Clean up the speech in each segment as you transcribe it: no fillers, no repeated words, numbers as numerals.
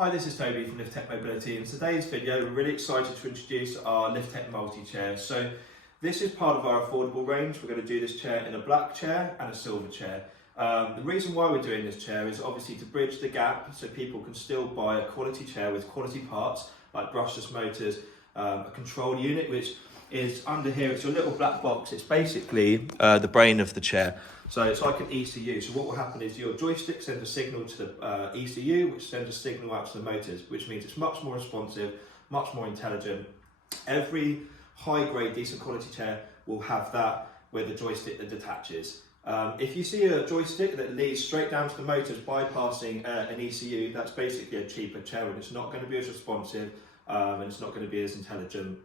Hi, this is Toby from Lith-Tech Mobility. In today's video, we're really excited to introduce our Lith-Tech Multi Chair. So this is part of our affordable range. We're going to do this chair in a black chair and a silver chair. The reason why we're doing this chair is obviously to bridge the gap so people can still buy a quality chair with quality parts like brushless motors, a control unit which is under here. It's your little black box. It's basically the brain of the chair. So it's like an ECU. So what will happen is your joystick sends a signal to the ECU, which sends a signal out to the motors, which means it's much more responsive, much more intelligent. Every high-grade, decent quality chair will have that with a joystick that detaches. If you see a joystick that leads straight down to the motors bypassing an ECU, that's basically a cheaper chair and it's not going to be as responsive and it's not going to be as intelligent.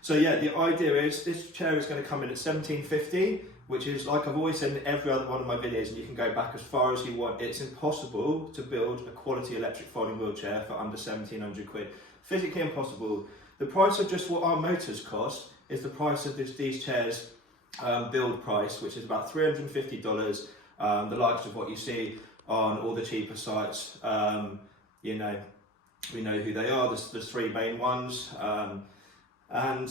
So yeah, the idea is this chair is going to come in at $1,750, which is, like I've always said in every other one of my videos, and you can go back as far as you want, it's impossible to build a quality electric folding wheelchair for under 1,700 quid. Physically impossible. The price of just what our motors cost is the price of these chairs build price, which is about $350, the likes of what you see on all the cheaper sites. You know, we know who they are. There's three main ones. And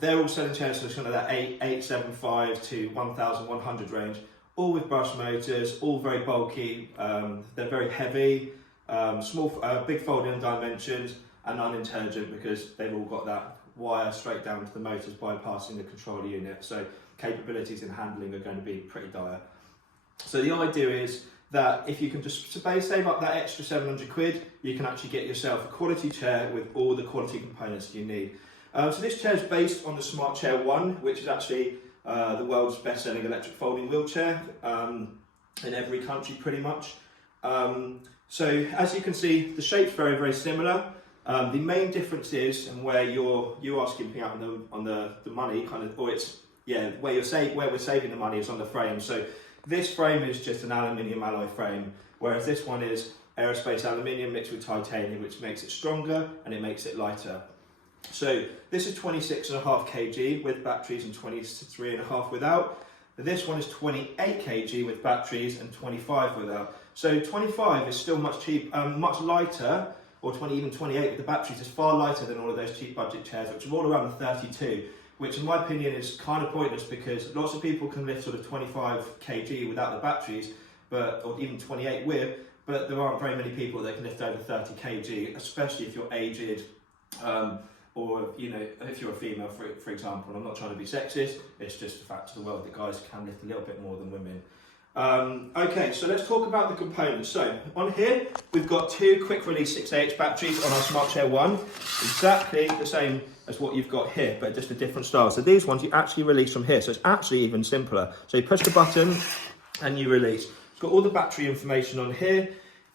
they're all selling chairs for kind of that 875 to 1,100 range, all with brush motors, all very bulky. They're very heavy, big folding dimensions, and unintelligent because they've all got that wire straight down to the motors bypassing the control unit. So capabilities in handling are going to be pretty dire. So the idea is that if you can just save up that extra 700 quid, you can actually get yourself a quality chair with all the quality components you need. So this chair is based on the Smart Chair 1, which is actually the world's best-selling electric folding wheelchair in every country pretty much. So as you can see, the shape's very, very similar. The main difference is, and where you are skimping out on the money, kind of, or it's where we're saving the money is on the frame. So this frame is just an aluminium alloy frame, whereas this one is aerospace aluminium mixed with titanium, which makes it stronger and it makes it lighter. So this is 26.5 kg with batteries and 23.5 without. This one is 28 kg with batteries and 25 without. So 25 is still much lighter, or even 28 with the batteries is far lighter than all of those cheap budget chairs, which are all around the 32, which in my opinion is kind of pointless because lots of people can lift sort of 25 kg without the batteries, or even 28 with, but there aren't very many people that can lift over 30 kg, especially if you're aged, or if you're a female, for example. And I'm not trying to be sexist, it's just a fact of the world that guys can lift a little bit more than women. Okay, so let's talk about the components. So on here, we've got two quick release 6AH batteries on our Smart Chair 1, exactly the same as what you've got here, but just a different style. So these ones you actually release from here, so it's actually even simpler. So you push the button and you release. It's got all the battery information on here.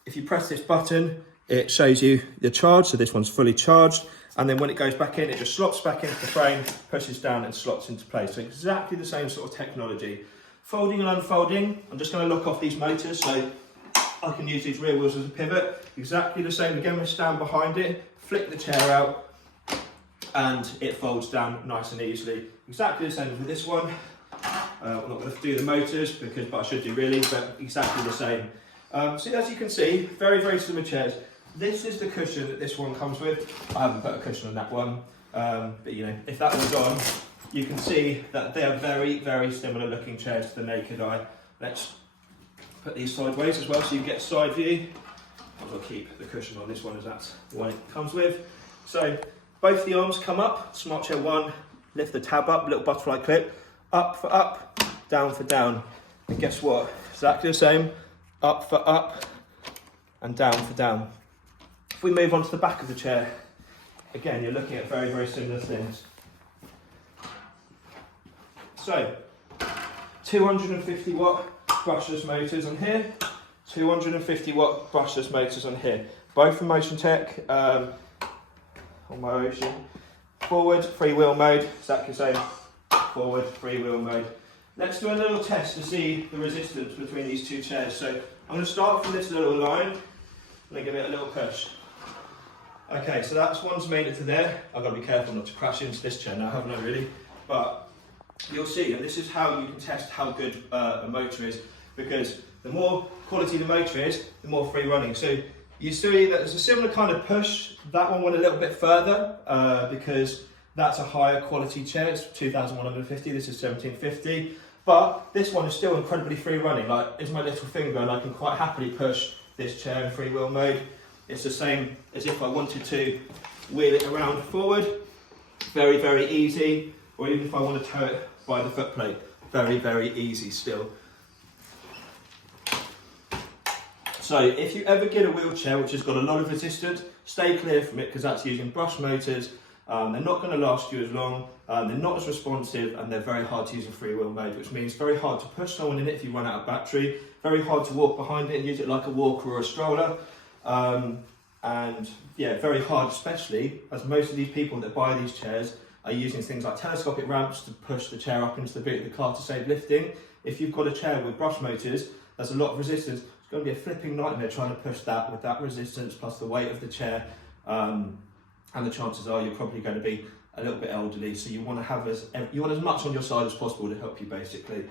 If you press this button, it shows you the charge, so this one's fully charged. And then when it goes back in, it just slots back into the frame, pushes down and slots into place. So exactly the same sort of technology. Folding and unfolding, I'm just going to lock off these motors so I can use these rear wheels as a pivot. Exactly the same, again, we stand behind it, flick the chair out, and it folds down nice and easily. Exactly the same as with this one. I'm not going to do the motors, but I should do really, but exactly the same. So as you can see, very, very similar chairs. This is the cushion that this one comes with. I haven't put a cushion on that one, but if that was on, you can see that they are very, very similar looking chairs to the naked eye. Let's put these sideways as well so you get side view. I'll keep the cushion on this one as that's the one it comes with. So both the arms come up, Smart Chair 1, lift the tab up, little butterfly clip, up for up, down for down. And guess what? Exactly the same, up for up and down for down. If we move on to the back of the chair, again, you're looking at very, very similar things. So, 250 watt brushless motors on here, 250 watt brushless motors on here. Both from Motion Tech, on my Ocean. Forward, free wheel mode, exactly the same. Forward, free wheel mode. Let's do a little test to see the resistance between these two chairs. So, I'm going to start from this little line, and then give it a little push. Okay, so that's one's made it to there. I've got to be careful not to crash into this chair now, haven't I really? But you'll see, and this is how you can test how good a motor is, because the more quality the motor is, the more free running. So You see that there's a similar kind of push. That one went a little bit further because that's a higher quality chair. It's 2,150, this is 1,750. But this one is still incredibly free running. Like, it's my little finger and I can quite happily push this chair in freewheel mode. It's the same as if I wanted to wheel it around forward. Very, very easy. Or even if I want to tow it by the foot plate. Very, very easy still. So if you ever get a wheelchair which has got a lot of resistance, stay clear from it because that's using brush motors. They're not going to last you as long, they're not as responsive, and they're very hard to use in freewheel mode, which means very hard to push someone in it if you run out of battery, very hard to walk behind it and use it like a walker or a stroller, and yeah, very hard, especially as most of these people that buy these chairs are using things like telescopic ramps to push the chair up into the boot of the car to save lifting. If you've got a chair with brush motors, there's a lot of resistance. It's going to be a flipping nightmare trying to push that with that resistance plus the weight of the chair. And the chances are you're probably going to be a little bit elderly, so you want to have as much on your side as possible to help you basically.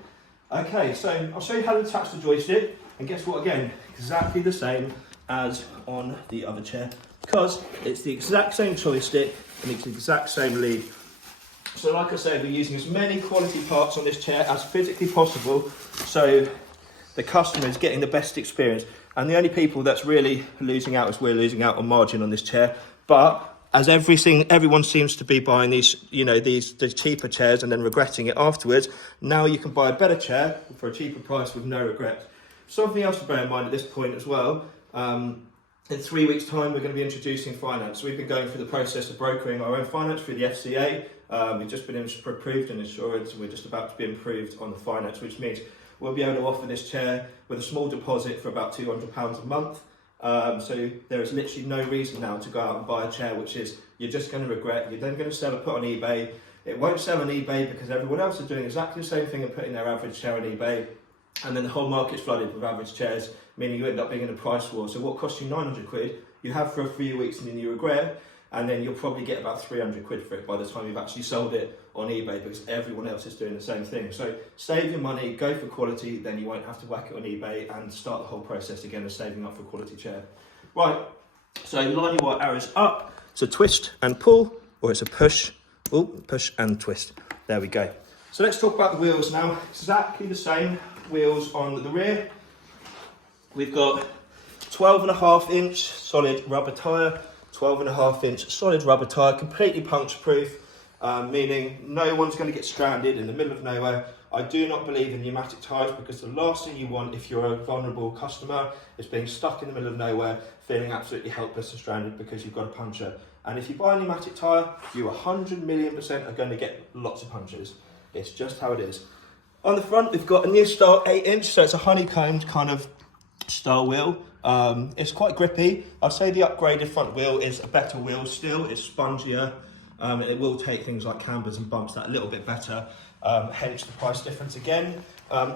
Okay, so I'll show you how to attach the joystick, and guess what, again, exactly the same as on the other chair, because it's the exact same joystick and it's the exact same lead. So like I said, we're using as many quality parts on this chair as physically possible, so the customer is getting the best experience, and the only people that's really losing out is we're losing out on margin on this chair. But as everyone seems to be buying these, the cheaper chairs and then regretting it afterwards, now you can buy a better chair for a cheaper price with no regrets. Something else to bear in mind at this point as well, in 3 weeks' time we're going to be introducing finance. We've been going through the process of brokering our own finance through the FCA. We've just been approved in insurance, and we're just about to be improved on the finance, which means we'll be able to offer this chair with a small deposit for about £200 a month. So there is literally no reason now to go out and buy a chair which is you're just going to regret. You're then going to sell it, put on eBay. It won't sell on eBay because everyone else is doing exactly the same thing and putting their average chair on eBay, and then the whole market's flooded with average chairs, meaning you end up being in a price war. So what costs you 900 quid you have for a few weeks and then you regret, and then you'll probably get about 300 quid for it by the time you've actually sold it on eBay because everyone else is doing the same thing. So save your money, go for quality, then you won't have to whack it on eBay and start the whole process again of saving up for a quality chair. Right, so line your white arrows up. It's a twist and pull, or it's a push and twist. There we go. So let's talk about the wheels now. Exactly the same wheels on the rear. We've got 12.5-inch solid rubber tyre, 12.5-inch solid rubber tyre, completely puncture proof, meaning no one's going to get stranded in the middle of nowhere. I do not believe in pneumatic tyres because the last thing you want if you're a vulnerable customer is being stuck in the middle of nowhere, feeling absolutely helpless and stranded because you've got a puncture. And if you buy a pneumatic tyre, you 100,000,000% are going to get lots of punctures. It's just how it is. On the front, we've got a new style 8-inch, so it's a honeycombed kind of style wheel. It's quite grippy. I'd say the upgraded front wheel is a better wheel still. It's spongier. It will take things like cambers and bumps that a little bit better. Hence the price difference again.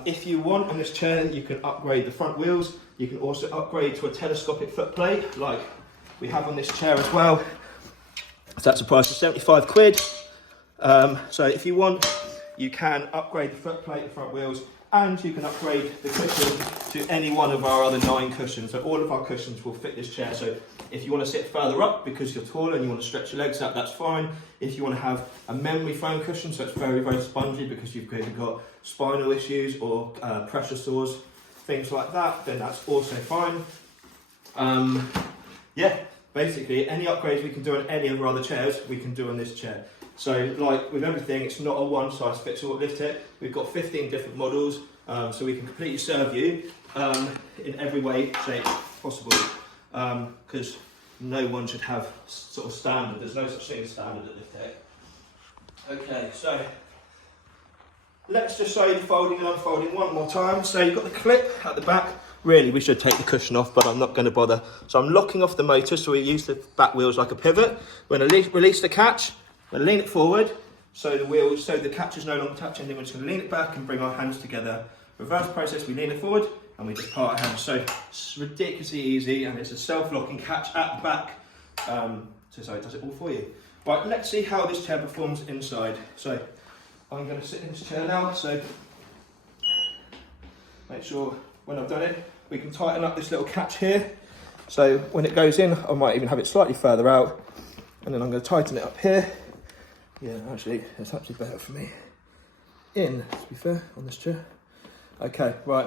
If you want on this chair, you can upgrade the front wheels. You can also upgrade to a telescopic foot plate like we have on this chair as well. So that's a price of 75 quid. So if you want, you can upgrade the foot plate, the front wheels, and you can upgrade the cushion to any one of our other 9 cushions. So all of our cushions will fit this chair. So if you want to sit further up because you're taller and you want to stretch your legs out, that's fine. If you want to have a memory foam cushion, so it's very, very spongy because you've got spinal issues or pressure sores, things like that, then that's also fine. Yeah, basically any upgrades we can do on any of our other chairs, we can do on this chair. So like with everything, it's not a one-size-fits-all at Lith-Tech. We've got 15 different models, so we can completely serve you in every way, shape possible. Because no one should have sort of standard. There's no such thing as standard at Lith-Tech. Okay, so let's just show you the folding and unfolding one more time. So you've got the clip at the back. Really, we should take the cushion off, but I'm not going to bother. So I'm locking off the motor, so we use the back wheels like a pivot. We're going to release the catch. We're going to lean it forward, so the catch is no longer touching. Then we're just going to lean it back and bring our hands together. Reverse process, we lean it forward and we just part our hands. So it's ridiculously easy, and it's a self-locking catch at the back, so it does it all for you. Right, let's see how this chair performs inside. So I'm going to sit in this chair now, so make sure when I've done it, we can tighten up this little catch here. So when it goes in, I might even have it slightly further out, and then I'm going to tighten it up here. Yeah, actually, it's actually better for me in, to be fair, on this chair. Okay, right.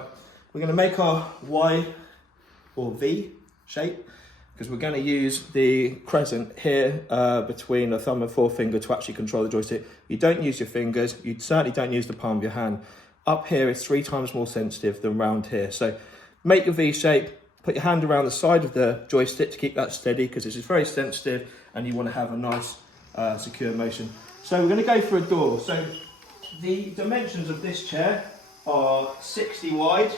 We're going to make our Y or V shape, because we're going to use the crescent here between the thumb and forefinger to actually control the joystick. You don't use your fingers, you certainly don't use the palm of your hand. Up here is 3 times more sensitive than round here. So make your V shape, put your hand around the side of the joystick to keep that steady, because this is very sensitive and you want to have a nice secure motion. So we're going to go for a door. So the dimensions of this chair are 60 wide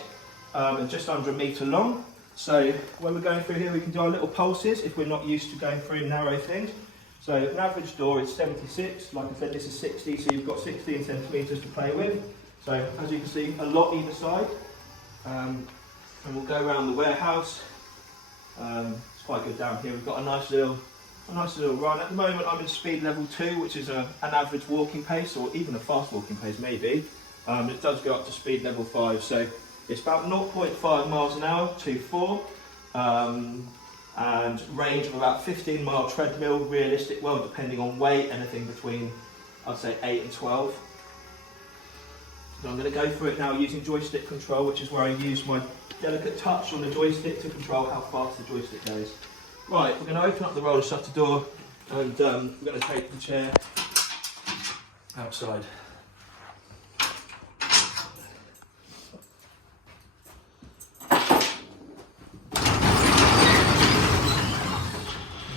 and just under 1 metre long. So when we're going through here, we can do our little pulses if we're not used to going through narrow things. So an average door is 76. Like I said, this is 60, so you've got 16 centimetres to play with. So as you can see, a lot either side. And we'll go around the warehouse. It's quite good down here. We've got a nice little run. At the moment, I'm in speed level 2, which is an average walking pace, or even a fast walking pace maybe. It does go up to speed level 5. So it's about 0.5 miles an hour to 4, and range of about 15-mile treadmill, realistic, well, depending on weight, anything between, I'd say, 8 and 12. So I'm going to go through it now using joystick control, which is where I use my delicate touch on the joystick to control how fast the joystick goes. Right, we're going to open up the roller shutter door, and we're going to take the chair outside.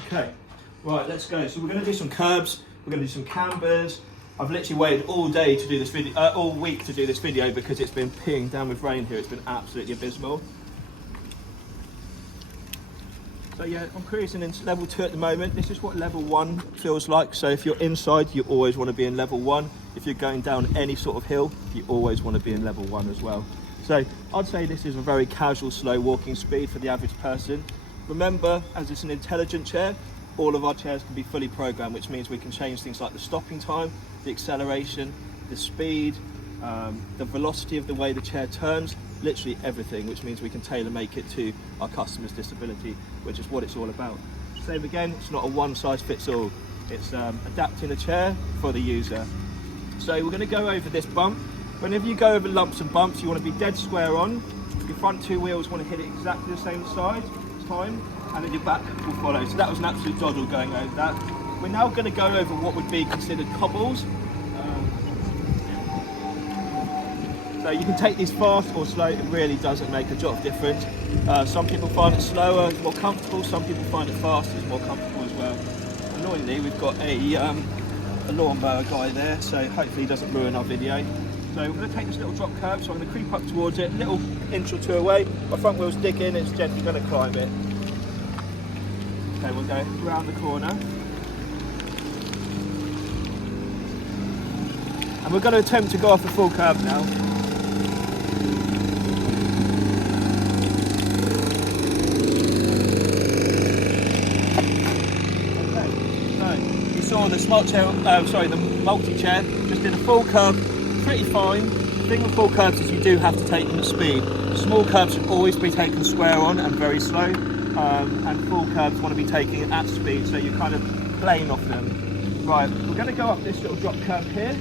Okay, right, let's go. So we're going to do some curbs, we're going to do some cambers. I've literally waited all day to do this video, all week to do this video, because it's been peeing down with rain here. It's been absolutely abysmal. So yeah, I'm cruising into level 2 at the moment. This is what level 1 feels like. So if you're inside, you always want to be in level 1. If you're going down any sort of hill, you always want to be in level 1 as well. So I'd say this is a very casual, slow walking speed for the average person. Remember, as it's an intelligent chair, all of our chairs can be fully programmed, which means we can change things like the stopping time, the acceleration, the speed, the velocity of the way the chair turns, literally everything, which means we can tailor make it to our customer's disability, which is what it's all about. Same again, it's not a one size fits all. It's adapting the chair for the user. So we're going to go over this bump. Whenever you go over lumps and bumps, you want to be dead square on. Your front 2 wheels want to hit it exactly the same time, and then your back will follow. So that was an absolute doddle going over that. We're now going to go over what would be considered cobbles. So you can take these fast or slow, it really doesn't make a jot of difference. Some people find it slower, it's more comfortable, some people find it fast, it's more comfortable as well. Annoyingly, we've got a lawnmower guy there, so hopefully he doesn't ruin our video. So we're going to take this little drop curb, so I'm going to creep up towards it, a little inch or 2 away. My front wheel's digging, it's gently going to climb it. Okay, we'll go around the corner. And we're going to attempt to go off the full curb now. Saw the smart chair, the multi-chair, just did a full curb, pretty fine. The thing with full curbs is you do have to take them at speed. Small curbs should always be taken square on and very slow, and full curbs want to be taken at speed, so you're kind of playing off them. Right, we're going to go up this little drop curb here,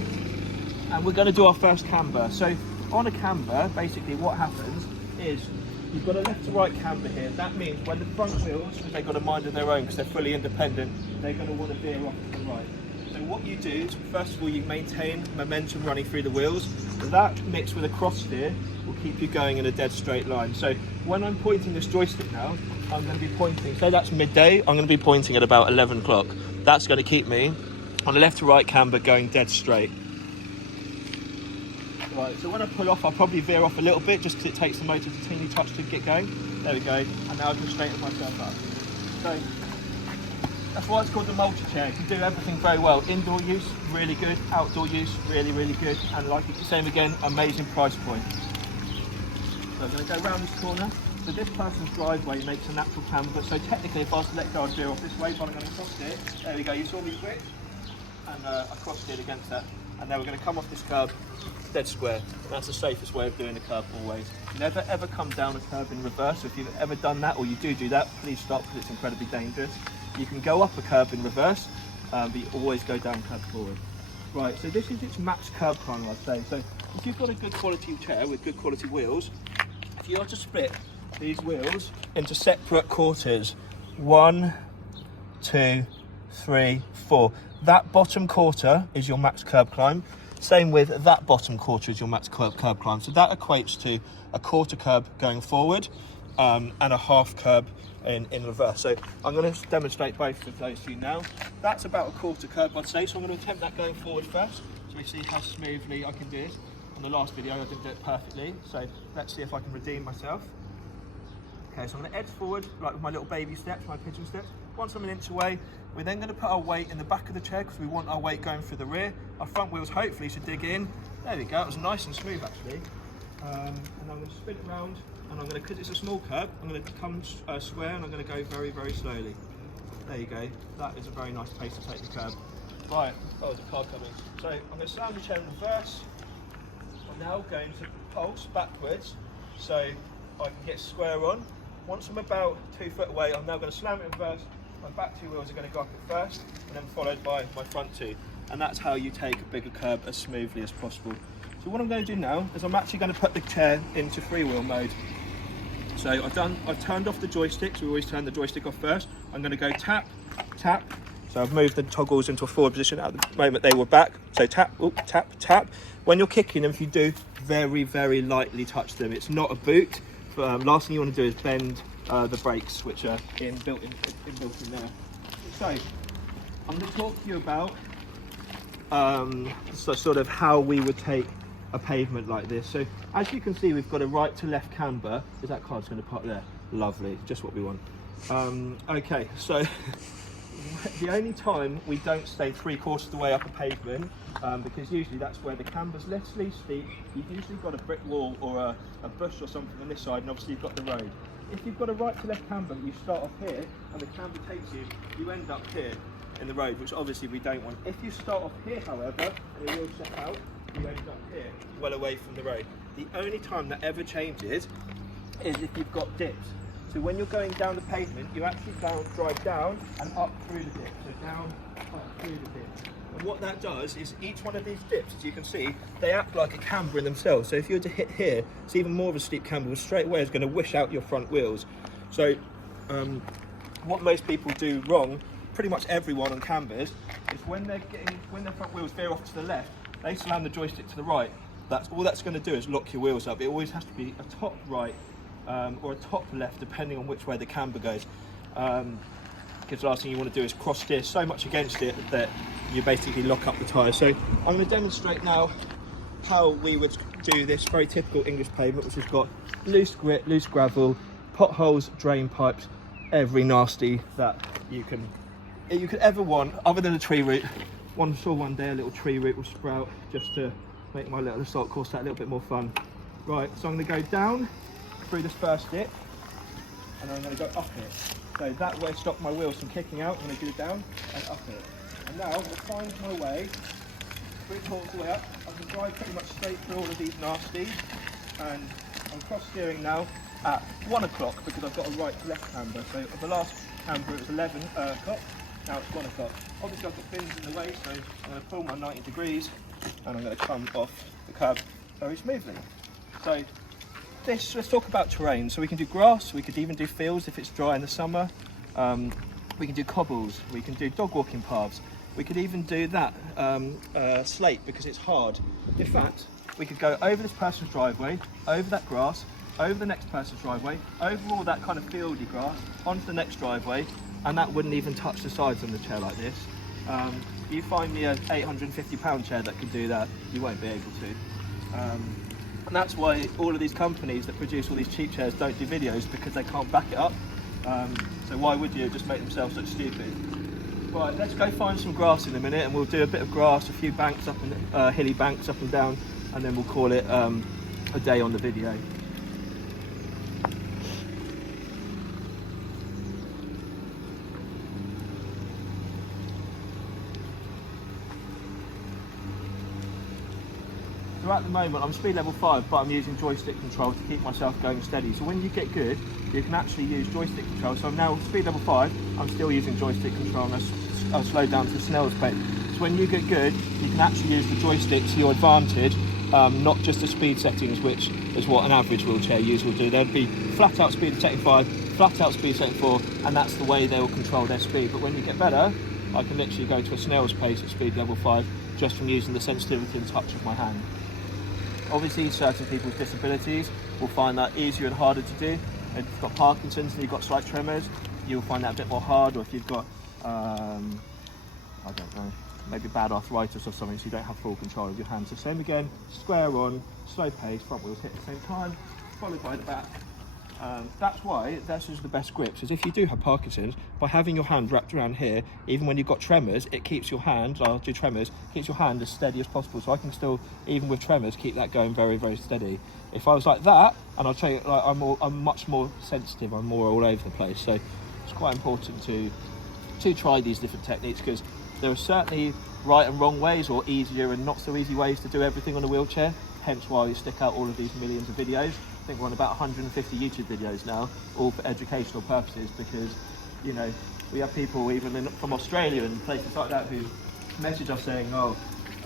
and we're going to do our first camber. So on a camber, basically what happens is you've got a left to right camber here. That means when the front wheels, because they've got a mind of their own because they're fully independent, they're going to want to veer off to the right. So what you do is, first of all, you maintain momentum running through the wheels. That mixed with a cross steer will keep you going in a dead straight line. So when I'm pointing this joystick now, I'm going to be pointing, say that's midday, I'm going to be pointing at about 11 o'clock. That's going to keep me on the left to right camber going dead straight. Right, so when I pull off, I'll probably veer off a little bit just because it takes the motor a teeny touch to get going. There we go, and now I can straighten myself up. So that's why it's called the multi-chair. It can do everything very well. Indoor use, really good. Outdoor use, really, really good. And like it's the same again, amazing price point. So I'm going to go around this corner. So this person's driveway makes a natural camber. So technically, if I was to let go, I'd veer off this way, but I'm going to cross it. There we go, you saw me switch? And I crossed it against that. and then we're going to come off this curb dead square. That's the safest way of doing a curb always. Never ever come down a curb in reverse. So if you've ever done that, or you do that, please stop, because it's incredibly dangerous. You can go up a curb in reverse, but you always go down curb forward. Right, so this is its max curb climb, I'd say. So if you've got a good quality chair with good quality wheels, if you are to split these wheels into separate quarters, 1, 2, 3, 4. That bottom quarter is your max curb climb. Same with that bottom quarter is your max curb climb. So that equates to a quarter curb going forward and a half curb in reverse. So I'm going to demonstrate both of those to you now. That's about a quarter curb, I'd say. So I'm going to attempt that going forward first, so we see how smoothly I can do it. On the last video, I didn't do it perfectly. So let's see if I can redeem myself. Okay, so I'm going to edge forward, like with my little baby steps, my pigeon steps. Once I'm an inch away, we're then going to put our weight in the back of the chair, because we want our weight going through the rear. Our front wheels hopefully should dig in. There we go, it was nice and smooth actually. And I'm going to spin it around, and I'm going to, because it's a small curb, I'm going to come square, and I'm going to go very, very slowly. There you go, that is a very nice pace to take the curb. Right, oh, there's a car coming. So I'm going to slam the chair in reverse. I'm now going to pulse backwards, so I can get square on. Once I'm about 2 foot away, I'm now going to slam it in reverse. My back 2 wheels are going to go up at first, and then followed by my front 2. And that's how you take a bigger curb as smoothly as possible. So what I'm going to do now is I'm actually going to put the chair into freewheel mode. So I've turned off the joystick, so we always turn the joystick off first. I'm going to go tap, tap. So I've moved the toggles into a forward position. At the moment they were back. So tap, oop, tap, tap. When you're kicking them, if you do, very, very lightly touch them. It's not a boot. Last thing you want to do is bend the brakes, which are built in there. So I'm going to talk to you about sort of how we would take a pavement like this. So as you can see, we've got a right to left camber. Is that car's going to park there? Lovely, just what we want. Okay, so the only time we don't stay 3/4 of the way up a pavement, because usually that's where the camber's less steep. You've usually got a brick wall or a bush or something on this side, and obviously you've got the road. If you've got a right to left camber, you start off here and the camber takes you, you end up here in the road, which obviously we don't want. If you start off here, however, and the wheels set out, you end up here, well away from the road. The only time that ever changes is if you've got dips. So when you're going down the pavement, you actually drive down and up through the dip. So down, up through the dip. And what that does is each one of these dips, as you can see, they act like a camber in themselves. So if you were to hit here, it's even more of a steep camber, which straight away is going to wish out your front wheels. So what most people do wrong, pretty much everyone on cambers, is when their front wheels veer off to the left, they slam the joystick to the right. That's all that's going to do is lock your wheels up. It always has to be a top right or a top left, depending on which way the camber goes. Because the last thing you want to do is cross steer so much against it that you basically lock up the tyres. So I'm going to demonstrate now how we would do this very typical English pavement, which has got loose grit, loose gravel, potholes, drain pipes, every nasty that you could ever want, other than a tree root. I'm sure one day a little tree root will sprout just to make my little assault course that a little bit more fun. Right, so I'm going to go down through this first dip, and I'm going to go up it. So that way stop my wheels from kicking out. I'm going to go down and up it. And now I'm going to find my way 3/4 the way up. I can drive pretty much straight through all of these nasties, and I'm cross steering now at 1 o'clock because I've got a right to left camber. So at the last camber it was 11 o'clock, now it's 1 o'clock. Obviously I've got bins in the way, so I'm going to pull my 90 degrees and I'm going to come off the curb very smoothly. So let's talk about terrain. So we can do grass, we could even do fields if it's dry in the summer. We can do cobbles, we can do dog walking paths. We could even do that slate because it's hard. In fact, we could go over this person's driveway, over that grass, over the next person's driveway, over all that kind of fieldy grass, onto the next driveway, and that wouldn't even touch the sides of the chair like this. You find me an 850 pound chair that could do that, you won't be able to. And that's why all of these companies that produce all these cheap chairs don't do videos, because they can't back it up. So why would you just make themselves look stupid? Right, let's go find some grass in a minute, and we'll do a bit of grass, a few banks up and hilly banks up and down, and then we'll call it a day on the video. at the moment I'm speed level 5, but I'm using joystick control to keep myself going steady. So when you get good, you can actually use joystick control. So I'm now speed level 5, I'm still using joystick control, and I'll slow down to snail's pace. So when you get good, you can actually use the joystick to your advantage, not just the speed settings, which is what an average wheelchair user will do. There'd be flat out speed setting 5, flat out speed setting 4, and that's the way they'll control their speed. But when you get better, I can literally go to a snail's pace at speed level 5 just from using the sensitivity and touch of my hand. Obviously, certain people with disabilities will find that easier and harder to do. If you've got Parkinson's and you've got slight tremors, you'll find that a bit more hard. Or if you've got, I don't know, maybe bad arthritis or something, so you don't have full control of your hands. So same again, square on, slow pace, front wheels hit at the same time, followed by the back. That's why this is the best grips, is if you do have Parkinson's, by having your hand wrapped around here, even when you've got tremors, it keeps your hand, I'll do tremors, keeps your hand as steady as possible. So I can still, even with tremors, keep that going very, very steady. If I was like that, and I'll tell you, like, I'm much more sensitive, I'm more all over the place. So it's quite important to try these different techniques, because there are certainly right and wrong ways, or easier and not so easy ways to do everything on a wheelchair. Hence why we stick out all of these millions of videos. I think we're on about 150 YouTube videos now, all for educational purposes, because, you know, we have people even from Australia and places like that who message us saying, oh,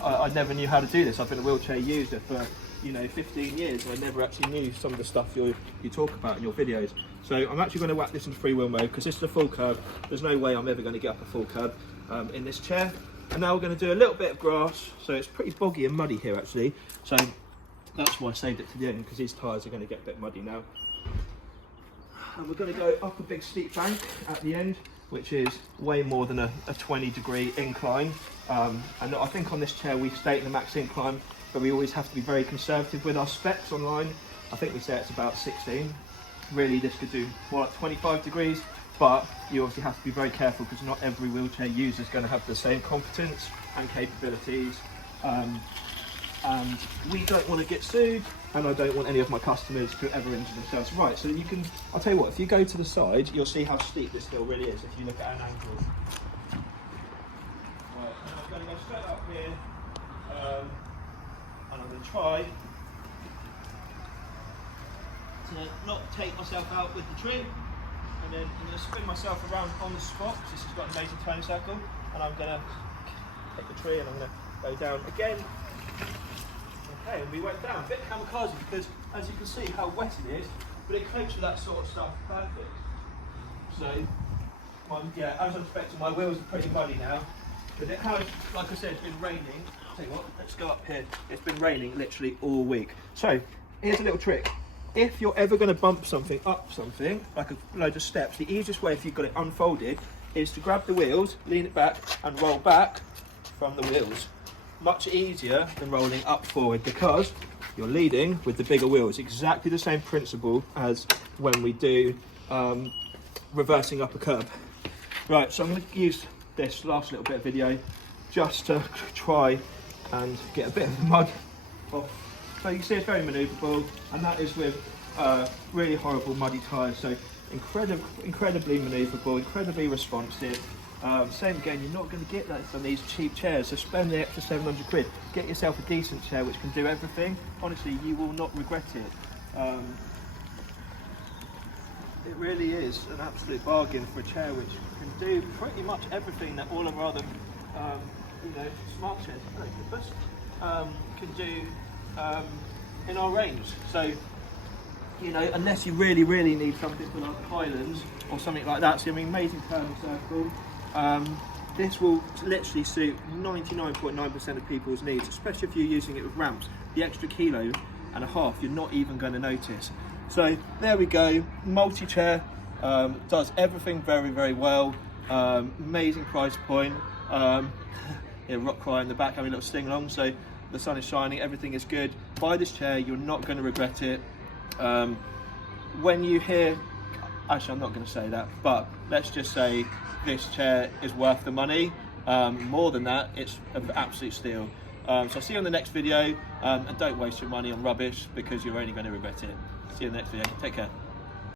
I never knew how to do this. I've been a wheelchair user for, you know, 15 years and I never actually knew some of the stuff you talk about in your videos. So I'm actually going to whack this into freewheel mode, because this is a full curb. There's no way I'm ever going to get up a full curb in this chair. And now we're going to do a little bit of grass. So it's pretty boggy and muddy here actually. So that's why I saved it to the end, because these tyres are going to get a bit muddy now. And we're going to go up a big steep bank at the end, which is way more than a 20-degree incline. And I think on this chair we state the max incline, but we always have to be very conservative with our specs online. I think we say it's about 16. Really, this could do more like 25 degrees, but you obviously have to be very careful, because not every wheelchair user is going to have the same competence and capabilities. And we don't want to get sued, and I don't want any of my customers to ever injure themselves. Right, so you can, I'll tell you what, if you go to the side, you'll see how steep this hill really is if you look at an angle. Right, and I'm going to go straight up here, and I'm going to try to not take myself out with the tree, and then I'm going to spin myself around on the spot. This has got an amazing turning circle, and I'm going to take the tree and I'm going to go down again. Okay, and we went down, a bit kamikaze, because as you can see how wet it is, but it copes with that sort of stuff perfect. So, yeah, as I'm expecting, my wheels are pretty muddy now, but it has, like I said, it's been raining. I'll tell you what, let's go up here. It's been raining literally all week. So, here's a little trick. If you're ever going to bump something up something, like a load of steps, the easiest way, if you've got it unfolded, is to grab the wheels, lean it back, and roll back from the wheels. Much easier than rolling up forward, because you're leading with the bigger wheels. Exactly the same principle as when we do reversing up a curb. Right, so I'm going to use this last little bit of video just to try and get a bit of the mud off. So you can see it's very manoeuvrable, and that is with really horrible muddy tyres. So incredibly manoeuvrable, incredibly responsive. Same again, you're not going to get that from these cheap chairs, so spend the extra 700 quid. Get yourself a decent chair which can do everything. Honestly, you will not regret it. It really is an absolute bargain for a chair which can do pretty much everything that all of our other you know, smart chairs can do in our range. So, you know, unless you really need something for like Highlands or something like that, so I mean, amazing turning circle. This will literally suit 99.9% of people's needs, especially if you're using it with ramps. The extra kilo and a half, you're not even going to notice. So there we go, multi-chair, does everything very well. Amazing price point. Yeah, rock cry in the back, having a little sing along. So the sun is shining, everything is good. Buy this chair, you're not going to regret it. When you hear, actually I'm not going to say that, but let's just say this chair is worth the money. More than that, it's an absolute steal. So I'll see you on the next video, and don't waste your money on rubbish, because you're only going to regret it. See you in the next video. Take care.